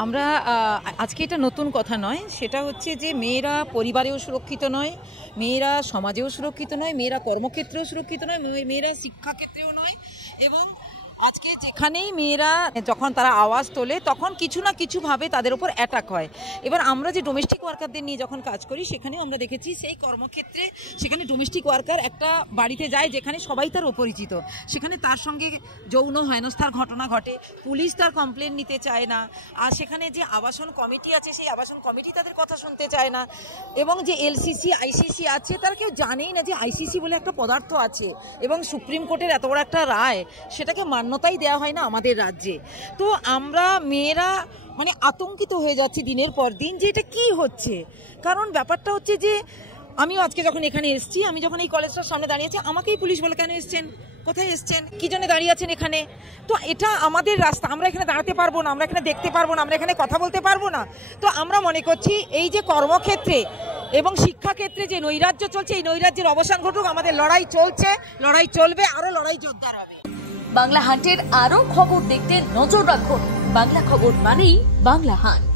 আমরা আজকে এটা নতুন কথা নয়, সেটা হচ্ছে যে মেয়েরা পরিবারেও সুরক্ষিত নয়, মেয়েরা সমাজেও সুরক্ষিত নয়, মেয়েরা কর্মক্ষেত্রেও সুরক্ষিত নয়, মেয়েরা শিক্ষাক্ষেত্রেও নয়। এবং আজকে যেখানেই মেয়েরা যখন তারা আওয়াজ তোলে তখন কিছু না কিছুভাবে তাদের উপর অ্যাটাক হয়। এবার আমরা যে ডোমেস্টিক ওয়ার্কারদের নিয়ে যখন কাজ করি সেখানেও আমরা দেখেছি সেই কর্মক্ষেত্রে সেখানে ডোমেস্টিক ওয়ার্কার একটা বাড়িতে যায় যেখানে সবাই তার অপরিচিত, সেখানে তার সঙ্গে যৌন হেনস্থার ঘটনা ঘটে, পুলিশ তার কমপ্লেন নিতে চায় না, আর সেখানে যে আবাসন কমিটি আছে সেই আবাসন কমিটি তাদের কথা শুনতে চায় না, এবং যে এলসিসি আইসিসি আছে তারা কেউ জানেই না যে আইসিসি বলে একটা পদার্থ আছে, এবং সুপ্রিম কোর্টের এত বড় একটা রায় সেটাকে মান্যতাই দেওয়া হয় না আমাদের রাজ্যে। তো আমরা মেয়েরা আতঙ্কিত হয়ে যাচ্ছি দিনের পর দিন যে এটা কি হচ্ছে। কারণ ব্যাপারটা হচ্ছে যে আমিও আজকে যখন এখানে এসেছি, আমি যখন এই কলেজটার সামনে দাঁড়িয়েছি আমাকেই পুলিশ বলে কেন এসছেন, কোথায় এসছেন, কি জন্য দাঁড়িয়ে আছেন এখানে। তো এটা আমাদের রাস্তা, আমরা এখানে দাঁড়াতে পারবো না, আমরা এখানে দেখতে পারবো না, আমরা এখানে কথা বলতে পারবো না। তো আমরা মনে করছি এই যে কর্মক্ষেত্রে এবং শিক্ষাক্ষেত্রে যে নৈরাজ্য চলছে এই নৈরাজ্যের অবসান ঘটুক। আমাদের লড়াই চলছে, লড়াই চলবে, আরো লড়াই জোরদার হবে। বাংলা হান্টের আরো খবর দেখতে নজর রাখুন। বাংলা খবর মানেই বাংলা হান্ট।